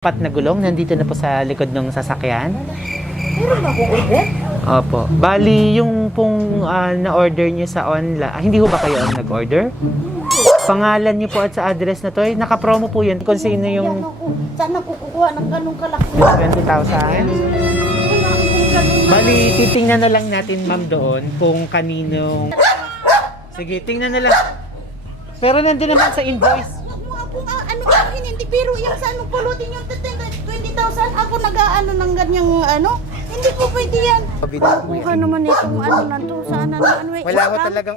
Apat na gulong, nandito na po sa likod ng sasakyan. Meron ba akong order? Opo. Bali, yung pong na-order niyo sa online, hindi ho ba kayo ang nag-order? Pangalan niyo po at sa address na to, naka-promo po yun kung sino yung Saan ako kukuha ng ganong kalaki? 20,000. Bali, titingnan na lang natin ma'am doon kung kaninong... Sige, tingnan na lang. Pero nandun naman sa invoice. Huwag mo akong akin, hindi biro yung sa anong pulutin yung 20,000. Ako nag-aano ng ganyang hindi po pwede yan. Kuha naman itong na to, saan Wala ko talagang...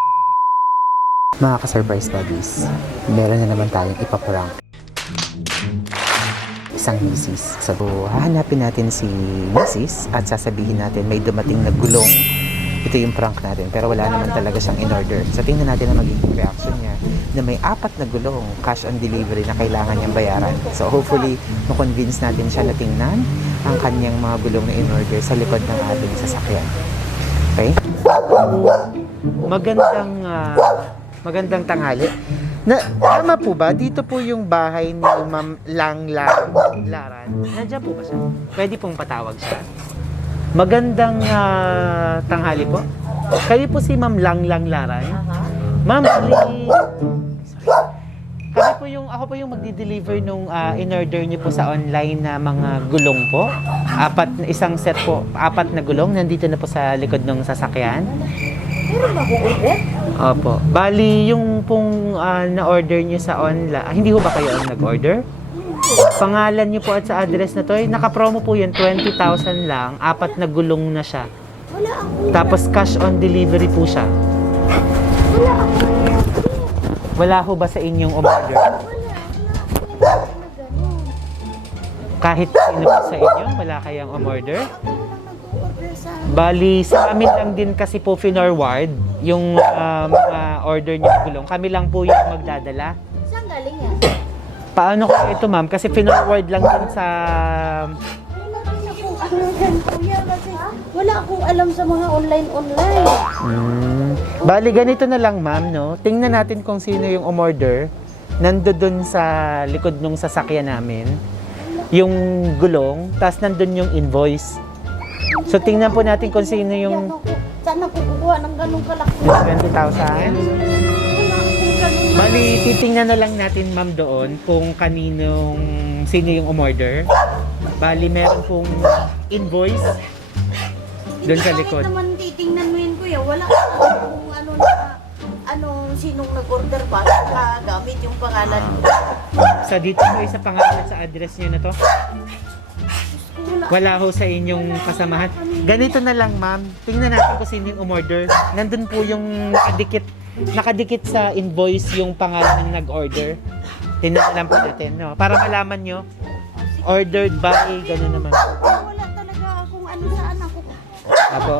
Mga ka-surprise buddies, meron na naman tayong ipaprank. Isang misis. So, hahanapin natin si misis at sasabihin natin may dumating na gulong. Ito yung prank natin, pero wala naman talaga siyang in-order. So, tingnan natin ang magiging reaction niya na may 4 na gulong, cash on delivery na kailangan niyang bayaran. So, hopefully, makonvince natin siya na tingnan ang kanyang mga gulong na in-order sa likod ng ating sasakyan. Okay? Magandang tanghali. Tama po ba? Dito po yung bahay ni Ma'am Laran. Nandiyan po ba siya? Pwede pong patawag siya. Magandang tanghali po. Kayo po si Ma'am Laran. Ma'am, ako po yung magdi-deliver nung in-order niyo po sa online na mga gulong po. Isang set po, 4 na gulong. Nandito na po sa likod ng sasakyan. Meron ba akong order? Opo. Bali, yung pong na-order niyo sa online, hindi ho ba kayo ang nag-order? Pangalan niyo po at sa address na to, naka-promo po yun, 20,000 lang, 4 na gulong na siya. Wala akong Tapos cash on delivery po siya. Wala akong Wala ho ba sa inyong umorder? Kahit sino po sa inyo, wala kayang umorder? Bali, sa amin lang din kasi po finorward yung mga order niyo gulong. Kami lang po yung magdadala. Saan galing yan? Paano ko ito ma'am? Kasi finorward lang din sa... Wala akong alam sa mga online. Bali, ganito na lang ma'am, no? Tingnan natin kung sino yung umorder. Nandun sa likod ng sasakyan namin. Yung gulong, tapos nandun yung invoice. So, tingnan po natin kung sino yung... Saan ako kukuha ng ganong kalaki? 20,000. Bali, titingnan na lang natin ma'am doon kung sino yung umorder. Bali, meron pong invoice doon sa likod. Kahit naman titingnan mo yun, kuya, wala kung sinong nag-order ba? Gamit yung pangalan mo. Sa dito mo sa pangalan sa address niyo na to? Wala ho sa inyong kasamahan. Ganito na lang ma'am, tingnan natin kung sino yung umorder. Nandun po yung nakadikit sa invoice yung pangalan ng nag-order. Tingnan lang po natin, no? Para malaman nyo, ordered by, gano'n naman. Wala talaga akong saan ako. Apo,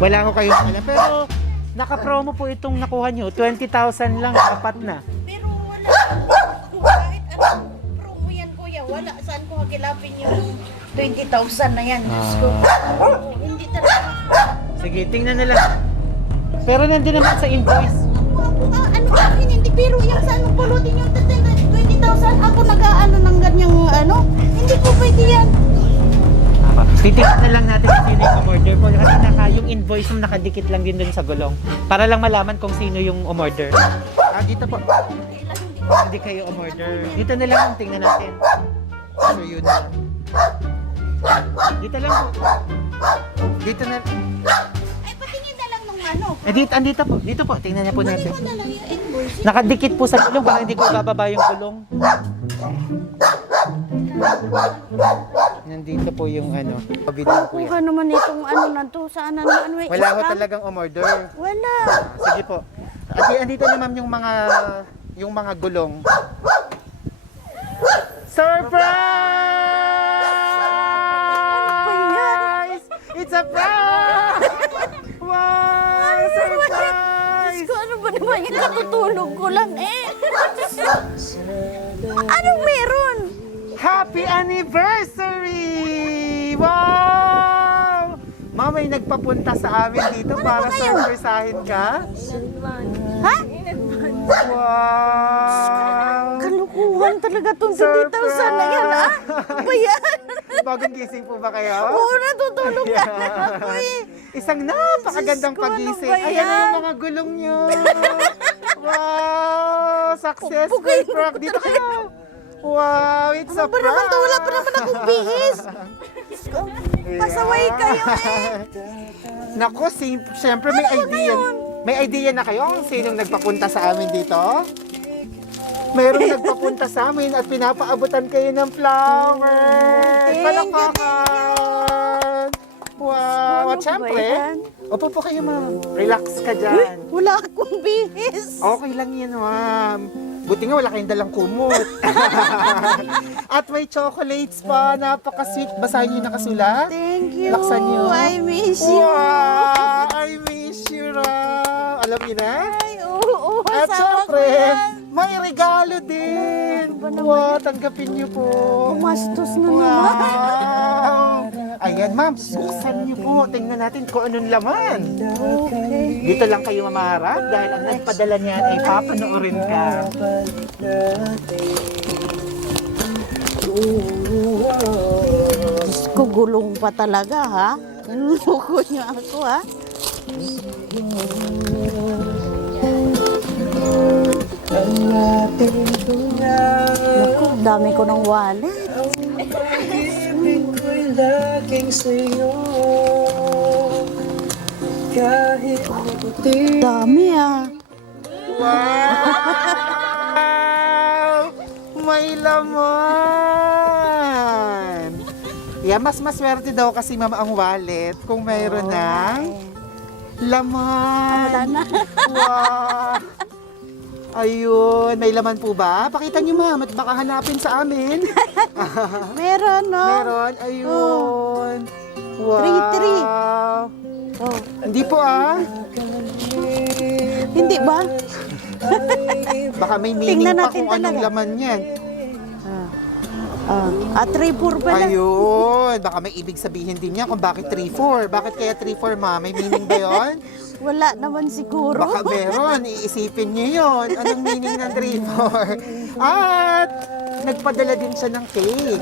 wala ko kayong alam. Pero naka-promo po itong nakuha nyo. 20,000 lang, 4 na. Pero wala akong kahit promo yan, kuya. Wala, saan ko hakilapin yung 20,000 na yan. Diyos ko. Hindi talaga. Sige, tingnan na lang. Pero nandun naman sa invoice. Akin, hindi biro yung sa anong pulutin yung 20,000. Ako nag-aano ng ganyang hindi po pwede yan. Titignan na lang natin kung sino yung umorder po. Kasi yung invoice mo nakadikit lang din dun sa gulong. Para lang malaman kung sino yung umorder. Dito po. Hindi kayo umorder. Dito na lang, tingnan natin. So yun na. Dito lang po. Dito na. Ay, patingin na lang nung Andito po. Dito po. Tingnan niya po natin. Patingin na lang yung invoice. Nakadikit po sa gulong. Baka hindi ko bababa yung gulong. Nandito po yung Kuha naman itong na to, saan Wala ko talagang umorder. Wala. Sige po. At andito na ma'am yung mga gulong. Surprise! It's a prank! Wow! Surprise! Diyos ko, ano ba naman yung natutulog ko lang Anong meron? Happy anniversary! Wow! Ma'am, may nagpapunta sa amin dito para surprisahin ka. Ha? Wow! Kalukuhan naman talaga itong 20,000 na yan, ah. Ba yan? Bagong gising po ba kayo? Oo, natutulog ka na ako eh. Isang napakagandang Diyos ko, ano pagising. ba Ayan na yan? yung mga gulong nyo. Wow! Successful Pupukayin mo prank. ko Dito kayo. Wow, it's a Ano ba prank. naman to? Wala pa naman akong bihis. Pasaway kayo eh. Naku, siyempre may idea. May idea na kayo kung sinong nagpapunta sa amin dito? Mayroong nagpapunta sa amin at pinapaabutan kayo ng flowers. Thank you, Palakpakan! Wow! At Ano ba syempre, yan? upo po kayo ma'am. Relax ka dyan. Wala akong bihis. Okay lang yan ma'am. Buti nga wala kayong dalang kumot. At may chocolates pa. Napaka-sweet. Basahin niyo yung nakasulat. Thank you. Laksan niyo. I miss you. Wow! I miss you raw. Alam niyo na? Ay, oo. At Asawa ko syempre, yan. may regalo din. Wow, tanggapin niyo po. Kumastos na naman. Wow! Ayan ma'am, buksan niyo po. Tingnan natin kung anong laman. Okay. Dito lang kayo mamaharap dahil ang nagpadala niyan ay papanoorin ka. Diyos ko, gulong pa talaga ha. Niloko niyo ako ha. Naku, dami ko ng wallet. Dami ah. Wow! May laman! Yeah, mas maswerte daw kasi ma'am ang wallet kung mayroon ng laman. Wala na. Wow! Ayun, may laman po ba? Pakita niyo ma'am at baka hanapin sa amin. Meron no? Meron, ayun. Wow! 3-3. Oh. Hindi po ah. Hindi ba? Baka may meaning Tingnan pa natin kung anong talaga. laman yan. 3-4 pala. Ayun, baka may ibig sabihin din niya kung bakit 3-4. Bakit kaya 3-4 ma? May meaning ba yun? Wala naman siguro. Baka meron, iisipin niyo yun. Anong meaning ng 3-4? At nagpadala din siya ng cake.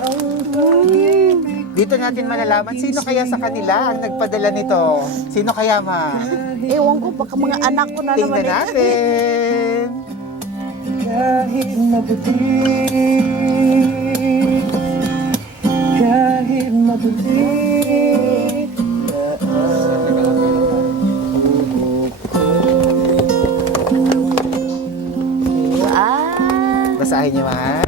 Dito natin malalaman, sino kaya sa kanila ang nagpadala nito? Sino kaya ma? Ewan ko, baka mga anak ko na naman. Tingnan natin. Kahit mabuti, kahit mabuti. Basahin niyo ma.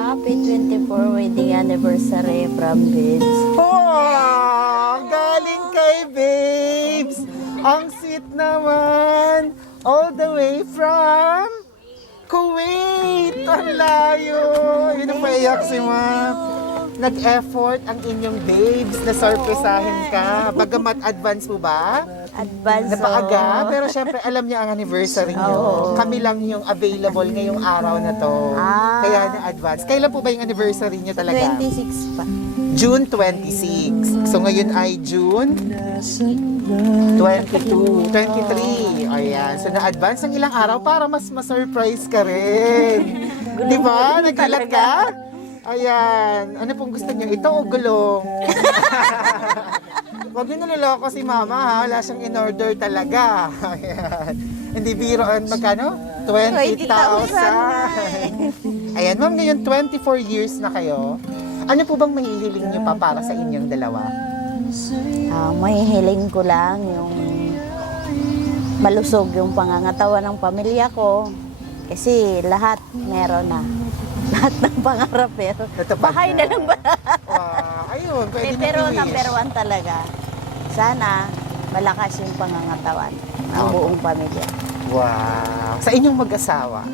Happy 24 wedding anniversary from Vince. Oh, galing kay Babes. Ang sweet naman. All the way from Kuwait. Ang layo. Yun ang paiyak si ma'am. Nag-effort ang inyong babes na sorpresahin ka. Bagamat advance mo ba? Advance. Napaaga, pero syempre alam niya ang anniversary niyo. Oo. Kami lang yung available ngayong araw na to. Ah. Kaya na-advance. Kailan po ba yung anniversary niyo talaga? 26 pa. June 26. So ngayon ay June 22, 23. Ayan. So na-advance ng ilang araw para mas ma-surprise ka rin. Di ba? Nagulat ka? Ayan. Ano pong gusto niyo? Ito o gulong? Huwag niyo naloloko si mama ha. Wala siyang in-order talaga. Ayan. Hindi biroan magkano? 20,000. Ayan ma'am, ngayon 24 years na kayo. Ano po bang mahihiling niyo pa para sa inyong dalawa? May hiling ko lang yung malusog yung pangangatawan ng pamilya ko. Kasi lahat meron na. Lahat ng pangarap pero Natupad bahay na lang ba? Ayun, pwede na Pero i-wish. number 1 talaga. Sana malakas yung pangangatawan ng buong pamilya. Wow. Sa inyong mag-asawa,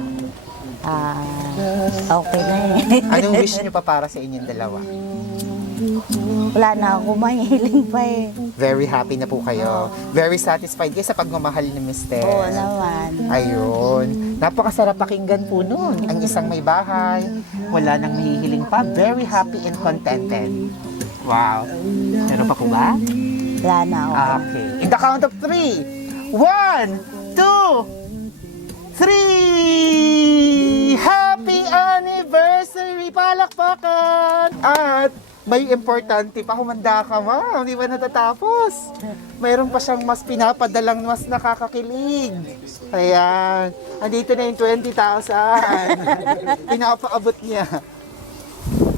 Okay na eh. anong wish niyo pa para sa inyong dalawa? Wala na ako mahihiling pa eh. Very happy na po kayo. Very satisfied kayo sa pagmamahal ni Mr. Oo naman. Ayun. Napakasarap pakinggan po nun. Ang isang may bahay, wala nang mahihiling pa. Very happy and contented. Wow. Meron pa po ba? Wala na ako. Okay. In the count of 3. 1, 2, 3! Happy anniversary! Palakpakan! At may importante pa, humanda ka, ma'am. Di ba natatapos? Mayroon pa siyang mas pinapadalang mas nakakakilig. Ayan. Andito na yung 20,000. Pinapaabot niya.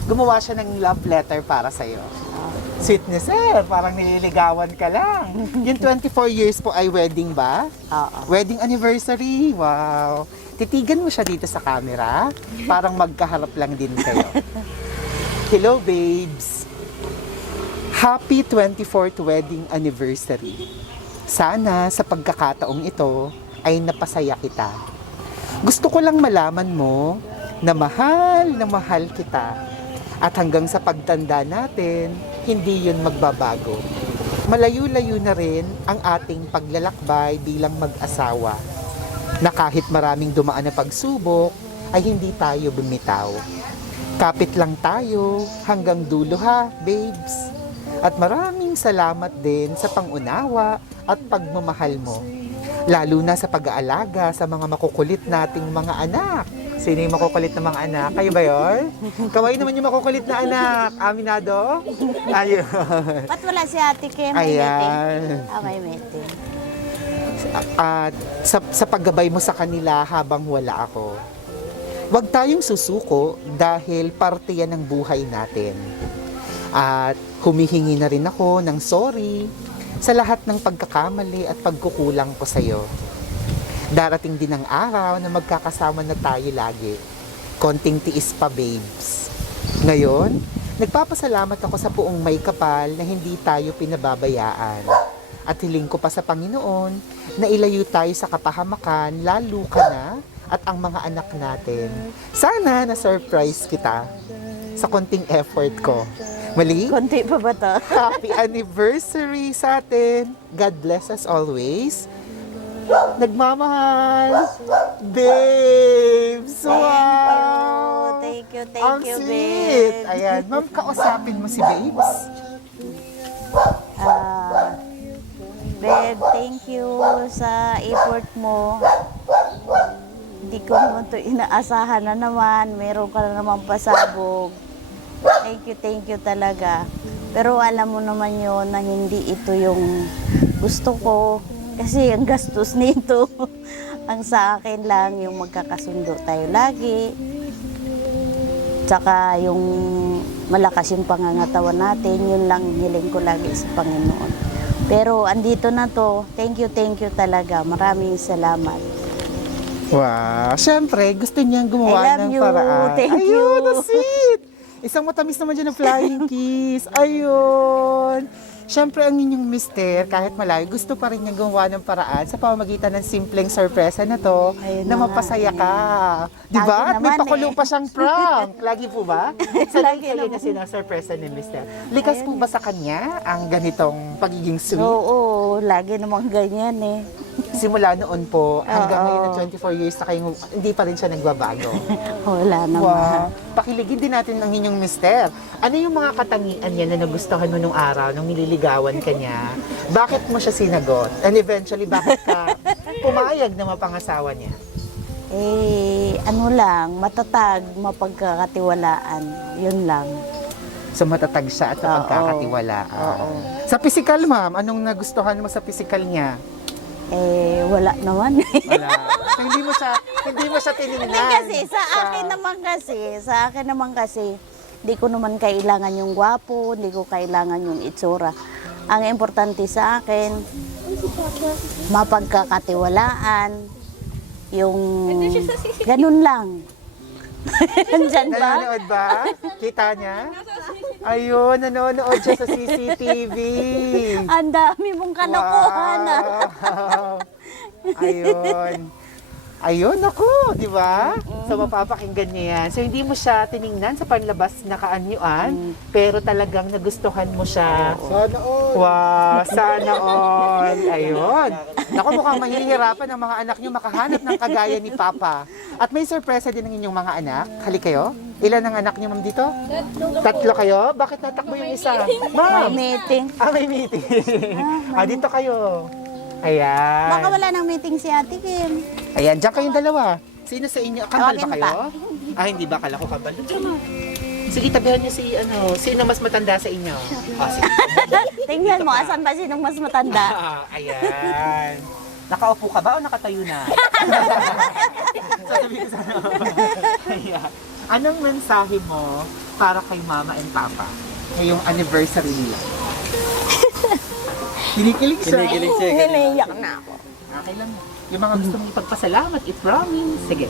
Gumawa siya ng love letter para sa'yo. Sweet niya, sir. Parang nililigawan ka lang. Yung 24 years po ay wedding ba? Oo. Wedding anniversary. Wow. Titigan mo siya dito sa camera. Parang magkaharap lang din kayo. Hello, babes. Happy 24th wedding anniversary. Sana sa pagkakataong ito ay napasaya kita. Gusto ko lang malaman mo na mahal kita. At hanggang sa pagtanda natin, hindi yun magbabago. Malayo-layo na rin ang ating paglalakbay bilang mag-asawa. Na kahit maraming dumaan na pagsubok, ay hindi tayo bumitaw. Kapit lang tayo hanggang dulo ha, babes. At maraming salamat din sa pangunawa at pagmamahal mo. Lalo na sa pag-aalaga sa mga makukulit nating mga anak. Sino yung makukulit na mga anak? Kayo ba yun? Kaway naman yung makukulit na anak. Aminado? Ayun. Ba't wala si Ate Kim? May meeting? Ayan. May meeting. At sa paggabay mo sa kanila habang wala ako. Huwag tayong susuko dahil parte yan ng buhay natin. At humihingi na rin ako ng sorry sa lahat ng pagkakamali at pagkukulang ko sa'yo. Darating din ang araw na magkakasama na tayo lagi. Konting tiis pa, babes. Ngayon, nagpapasalamat ako sa puong may kapal na hindi tayo pinababayaan. At hiling ko pa sa Panginoon na ilayo tayo sa kapahamakan, lalo ka na at ang mga anak natin. Sana na-surprise kita sa konting effort ko. Mali? Konti pa ba to? Happy anniversary sa atin. God bless us always. Nagmamahal. Babes! Wow! Thank you, Ang sweet! babe. Ayan. Ma'am, kausapin mo si Babes. Babe, thank you sa effort mo. Hindi ko naman ito inaasahan na naman. Meron ka na naman pasabog. Thank you talaga. Pero alam mo naman yun na hindi ito yung gusto ko. Kasi ang gastos nito. Ang sa akin lang yung magkakasundo tayo lagi. Tsaka yung malakas yung pangangatawan natin, yun lang hiling ko lagi sa Panginoon. Pero andito na to. Thank you talaga. Maraming salamat. Wow. Siyempre, gusto niyang gumawa I love ng you. paraan. Thank you. Ayun, ang sweet. Isang matamis naman dyan ng flying kiss. Ayun. Siyempre, ang inyong mister, kahit malayo, gusto pa rin niya gumawa ng paraan sa pamamagitan ng simpleng sorpresa na to, Ayun na na nga, mapasaya ka. Di Lagi ba? At may naman pakulong eh. pa siyang prank. Lagi po ba? Sa Lagi lagi naman. na sinasurpresa ni mister. Likas po ba sa kanya ang ganitong pagiging sweet? Oo, lagi namang ganyan eh. Simula noon po, hanggang Oo. ngayon na 24 years na kayong, hindi pa rin siya nagbabago. Wala naman. Wow. Pakiligin din natin ang inyong mister. Ano yung mga katangian niya na nagustuhan mo nung araw, nung nililigawan ka niya? Bakit mo siya sinagot? And eventually, bakit ka pumayag na mapangasawa niya? Ano lang, matatag, mapagkakatiwalaan. Yun lang. So matatag siya at Oo. napagkakatiwalaan. Oo. Sa physical, ma'am, anong nagustuhan mo sa physical niya? Wala naman. Wala. So, hindi mo siya tinignan. Hindi kasi, sa akin naman kasi, hindi ko naman kailangan yung gwapo, hindi ko kailangan yung itsura. Ang importante sa akin, mapagkakatiwalaan, yung ganun lang. Andyan ba? Nanonood ba? Kita niya? Ayun, nanonood siya sa CCTV. Ang dami mong kalokohan ah. Wow. Ayun. Ayun, ako, di ba? So, mapapakinggan niya yan. So, hindi mo siya tiningnan sa panlabas na kaanyuan, pero talagang nagustuhan mo siya. Sana all. Wow, sana all. Ayun. Naku, mukhang mahihirapan ang mga anak niyo makahanap ng kagaya ni Papa. At may sorpresa din ng inyong mga anak. Hali kayo? Ilan ang anak niyo, ma'am, dito? Tatlo kayo? Bakit natakbo yung isa? May Ma'am! meeting. May meeting. Dito kayo. Ayan. Baka wala nang meeting si Ate Kim. Ayan, dyan kayong dalawa. Sino sa inyo? Kambal ba Tawagin kayo? Hindi ba? Kala ko kambal. Sige, tabihan niyo si, sino mas matanda sa inyo? Sige. Tingnan mo, asan ba sinong mas matanda? Ayan. Nakaupo ka ba o nakatayo na? Sasabihin ko sana. Ayan. Anong mensahe mo para kay Mama and Papa ngayong anniversary nila? Kinikilig siya. Niniyak na ako. Okay lang. Yung mga gusto mong ipagpasalamat, i-promise. Sige.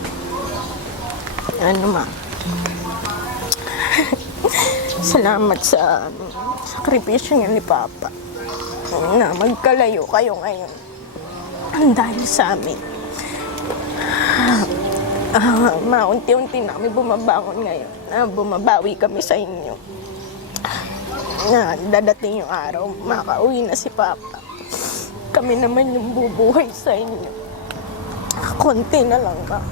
Ano ma? Salamat sa sakripisyo niya ni Papa. Na magkalayo kayo ngayon. Ang dahil sa amin. Maunti-unti na kami bumabangon ngayon. Bumabawi kami sa inyo. Na dadating yung araw, makauwi na si Papa. Kami naman yung bubuhay sa inyo. Konti na lang ba?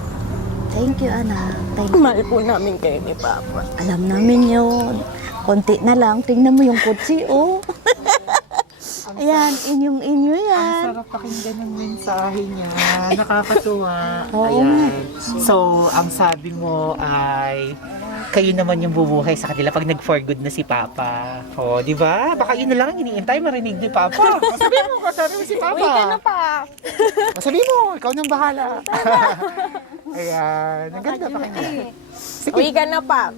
Thank you, anak. Thank you. Mahal po namin kayo ni Papa. Alam namin yun. Konti na lang. Tingnan mo yung kutsi, oh. Ayan, inyo Ang yan. sarap pakinggan ng mensahe niya. Nakakatuwa. Oo. Ayan. So, ang sabi mo ay kayo naman yung bubuhay sa kanila pag nag-for good na si Papa. O, di ba? Baka yun na lang ang iniintay marinig ni Papa. Sabihin mo, kasabi mo si Papa. Uwi ka na pa. Sabihin mo, ikaw nang bahala. Ayan. Ang ganda pakinggan. Uwi ka na pa.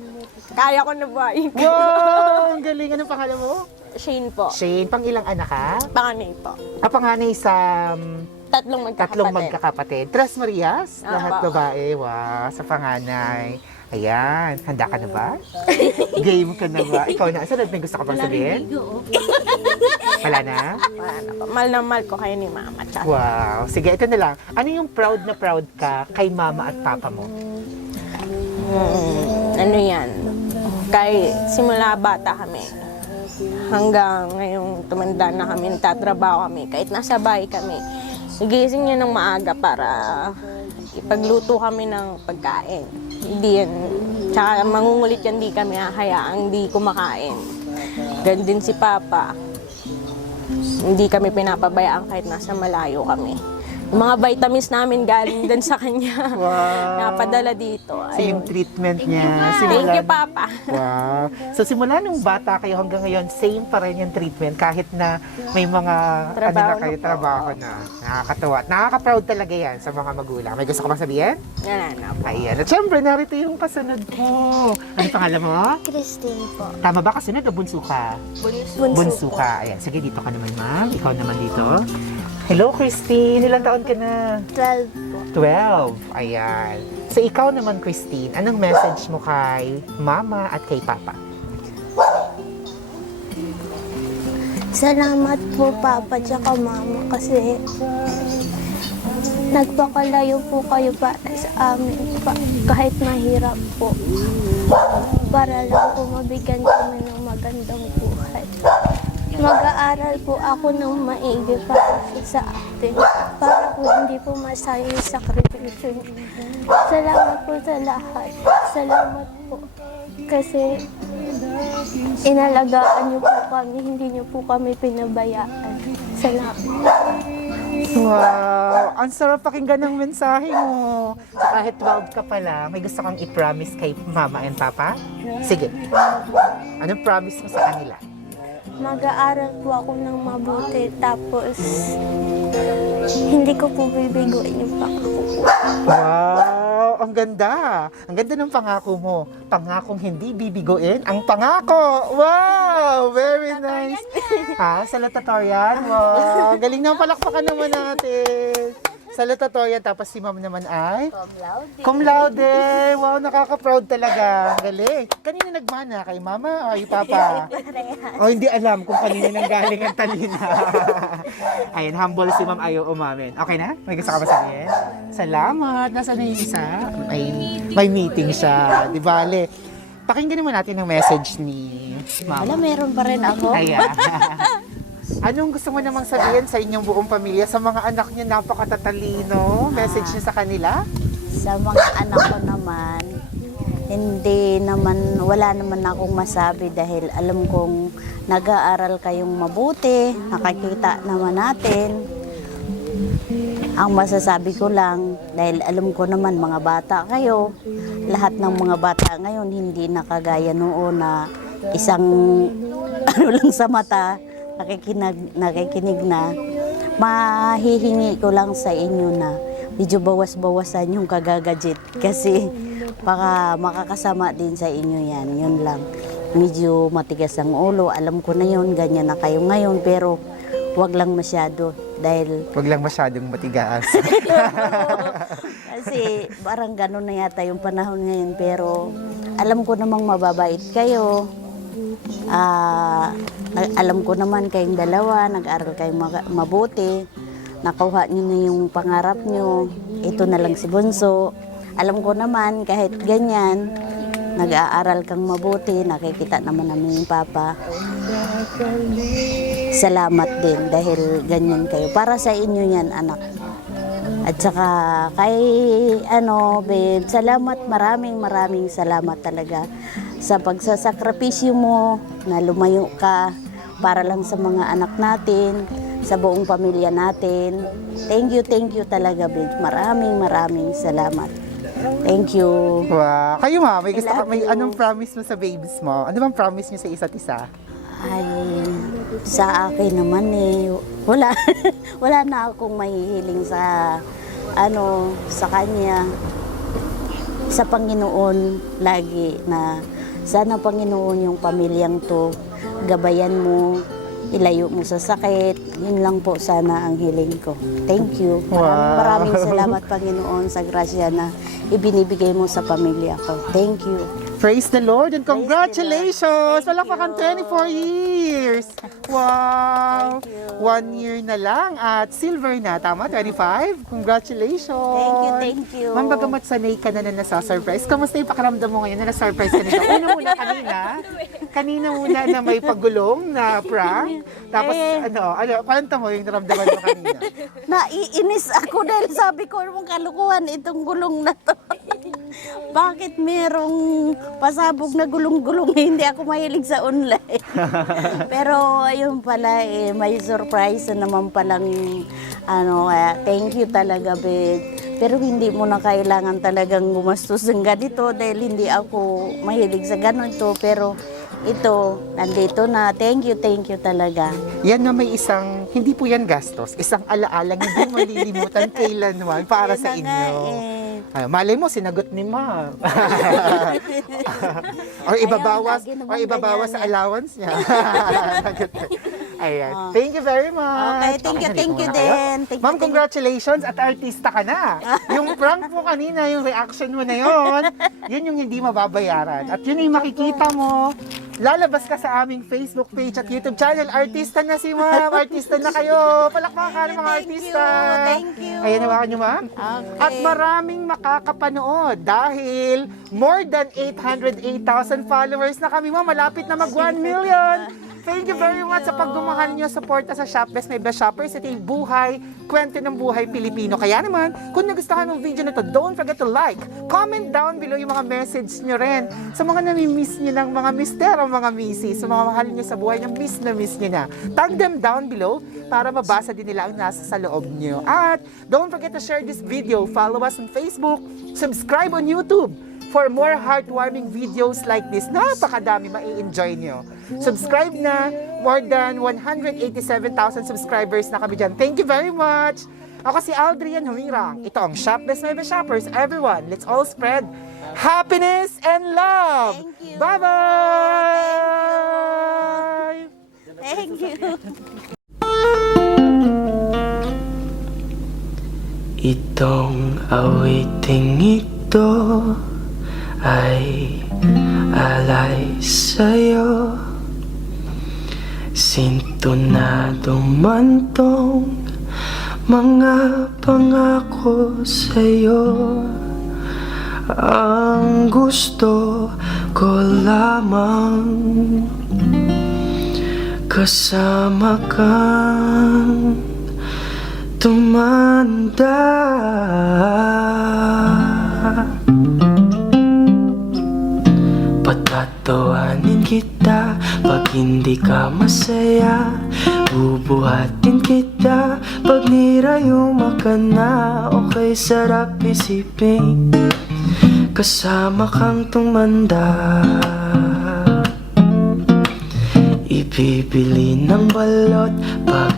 Kaya ko na ba? Wow! Ang galing. Anong pangalan mo? Shane po. Shane. Pang ilang anak ka? Panganay po. Panganay sa Tatlong magkakapatid. tatlong magkakapatid. Tres Marias? Opo. Lahat babae. Wow, sa panganay. Ayan, handa ka na ba? Game ka na ba? Ikaw na. Sunod, may gusto ka bang sabihin? Wala na? Wala na po. Mahal na mahal ko kayo ni Mama. Tsaka. Wow. Sige, ito na lang. Ano yung proud na proud ka kay Mama at Papa mo? Ano yan? Kay simula bata kami. Hanggang ngayong tumanda na kami, nagtatrabaho kami. Kahit nasa bahay kami. Nagising niya ng maaga para ipagluto kami ng pagkain. Hindi yan. Tsaka mangungulit yan, di kami hahayaang di kumakain. Ganun din si Papa. Hindi kami pinapabayaan kahit nasa malayo kami. Yung mga vitamins namin galing din sa kanya. Wow. Napadala dito. So yung treatment niya. Thank you, Papa. Wow. So simula nung bata kayo hanggang ngayon, same pa rin yung treatment kahit na may mga Trabaho kayo, na po. trabaho na. Nakakatawa. At nakaka-proud talaga yan sa mga magulang. May gusto ka bang sabihin? Yan na po. Ayan. At syempre, narito yung kasunod ko. Ano pangalan mo? Christine po. Tama ba kasunod o bunso ka? Bunso ka. Ayan. Sige, dito ka naman, ma'am. Ikaw naman dito. Hello, Christine. Ilang taon ka na? 12 po. 12. Ayan. So, ikaw naman, Christine, anong message mo kay Mama at kay Papa? Salamat po, Papa, tsaka Mama, kasi nagpakalayo po kayo para sa amin, kahit mahirap po. Para lang po mabigyan kami ng magandang buhay. Mag-aaral po ako ng maigi para sa atin. Para po hindi po masayang yung sakripisyo niyo. Salamat po sa lahat. Salamat po. Kasi inalagaan niyo po kami, hindi niyo po kami pinabayaan. Salamat. Wow! Ang sarap pakinggan ng mensahe mo. So, kahit 12 ka pala, may gusto kang i-promise kay Mama and Papa? Sige. Anong promise mo sa kanila? Mag-aaral po ako ng mabuti, tapos hindi ko po bibiguin yung pangako ko. Wow! Ang ganda! Ang ganda ng pangako mo. Pangakong hindi bibigoin ang pangako! Wow! Very nice! Salutatorian? Wow! Galing naman, palakpakan naman natin. Salutatorian, tapos si Ma'am naman ay? Cum laude! Wow, nakaka-proud talaga. Galing. Kanina nagmana? Kay Mama o kay Papa? O hindi alam kung kanina nang galing ang talina. Ayun, humble si Ma'am, ayaw umamin. Okay na? May gusto ka ba sabihin? Salamat. Nasaan na yung isa? May meeting siya. Di bale. Pakinggan naman natin ang message ni Mama. Meron pa rin ako. Ayan. Anong gusto mo namang sabihin sa inyong buong pamilya, sa mga anak niyo napakatatalino? Message niyo sa kanila? Sa mga anak ko naman, hindi naman, wala naman akong masabi dahil alam kong nag-aaral kayong mabuti, nakakita naman natin. Ang masasabi ko lang, dahil alam ko naman mga bata kayo, lahat ng mga bata ngayon hindi nakagaya noon na isang ano lang sa mata, nakikinig na. Mahihingi ko lang sa inyo na medyo bawas-bawasan yung kagagadget kasi baka makakasama din sa inyo yan. Yun lang. Medyo matigas ang ulo. Alam ko na yun, ganyan na kayo ngayon pero wag lang masyado dahil Wag lang masyadong matigas. kasi parang gano'n na yata yung panahon ngayon pero alam ko namang mababait kayo. Alam ko naman kayong dalawa, nag-aral kayong mabuti, nakuha niyo na yung pangarap niyo, ito na lang si Bunso. Alam ko naman kahit ganyan, nag-aaral kang mabuti, nakikita naman namin yung Papa. Salamat din dahil ganyan kayo. Para sa inyo yan, anak. At saka kay babe, salamat, maraming salamat talaga sa pagsasakripisyo mo na lumayo ka para lang sa mga anak natin, sa buong pamilya natin. Thank you talaga, babe. Maraming salamat. Thank you. Wow. Kayo ma, may gusto I love may you. anong promise mo sa babes mo? Ano bang promise niyo sa isa't isa? Ay, sa akin naman wala, wala na akong mahihiling sa sa kanya, sa Panginoon lagi na sana Panginoon yung pamilyang to, gabayan mo, ilayo mo sa sakit, yun lang po sana ang hiling ko. Thank you. Wow. Maraming salamat Panginoon sa grasya na ibinibigay mo sa pamilya ko. Thank you. Praise the Lord and the congratulations! Lord. Thank Palakpakan you. 24 years! Wow! Thank you. 1 year na lang at silver na. Tama? 25? Congratulations! Thank you. Ma'am, bagamat sanay ka na nasa-surprise, kamusta yung pakiramdam mo ngayon na na-surprise ka nito? Una muna kanina muna na may pagulong na prank. Tapos kwenta mo yung naramdaman mo kanina. Naiinis ako dahil sabi ko, mong kalukuhan itong gulong na to. Bakit merong pasabog na gulong-gulong hindi ako mahilig sa online? Pero ayun pala, may surprise na naman palang thank you talaga, babe. Pero hindi mo na kailangan talagang gumastos ng ganito dahil hindi ako mahilig sa ganito. Pero ito, nandito na. Thank you talaga. Yan na may isang, hindi po yan gastos, isang alaalang hindi malilimutan kailanman para Yun sa na nga inyo. Ay, malay mo, sinagot ni Ma'am. or ibabawas, Ayun, lagi naman or ibabawas sa ganyan. allowance niya. Ayan. Thank you very much. Okay, thank you Nandito muna din. kayo. Thank you, Ma'am, thank you. congratulations at artista ka na. Yung prank mo kanina, yung reaction mo na yun, yun yung hindi mababayaran. At yun yung makikita mo. Lalabas ka sa aming Facebook page at YouTube channel. Artista na si Ma'am. Artista na kayo. Palakpakan mga artista. Thank you. Ayan, nawakan nyo, Ma'am. Okay. At maraming makakapanood dahil more than 808,000 followers na kami, Ma'am. Malapit na mag 1 million. Thank you very much sa pagmamahal niyo, suporta sa Shop Best My Best Shoppers. Ito yung buhay, kwento ng buhay Pilipino. Kaya naman, kung nagustuhan ng video na to, don't forget to like, comment down below yung mga message niyo rin. Sa mga nami-miss niyo ng mga mister o mga misis, sa mga mahal niyo sa buhay na miss niyo na. Tag them down below para mabasa din nila ang nasa sa loob niyo. At don't forget to share this video, follow us on Facebook, subscribe on YouTube for more heartwarming videos like this. Napakadami mai-enjoy nyo. Subscribe na. More than 187,000 subscribers na kami dyan. Thank you very much. Ako si Aldrian Humirang. Ito ang Shop Best My Best Shoppers. Everyone, let's all spread happiness and love. Thank you. Bye-bye! Thank you. Itong awiting ito ay alay sa'yo. Sintonadong man tong mga pangako sa'yo. Ang gusto ko lamang kasama kang tumanda. Patatawanin kita pag hindi ka masaya. Bubuhatin kita pag nirayuma ka na. Okay, sarap isipin kasama kang tumanda. Ibibili ng balot pag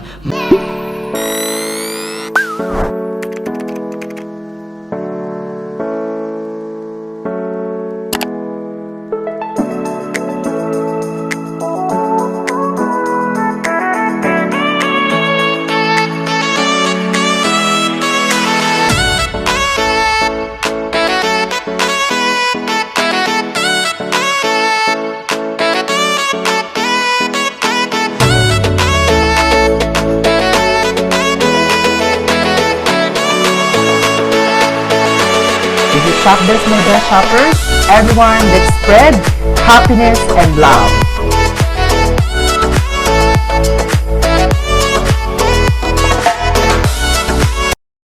This is Shop Des Moda Shoppers. Everyone, let's spread happiness and love.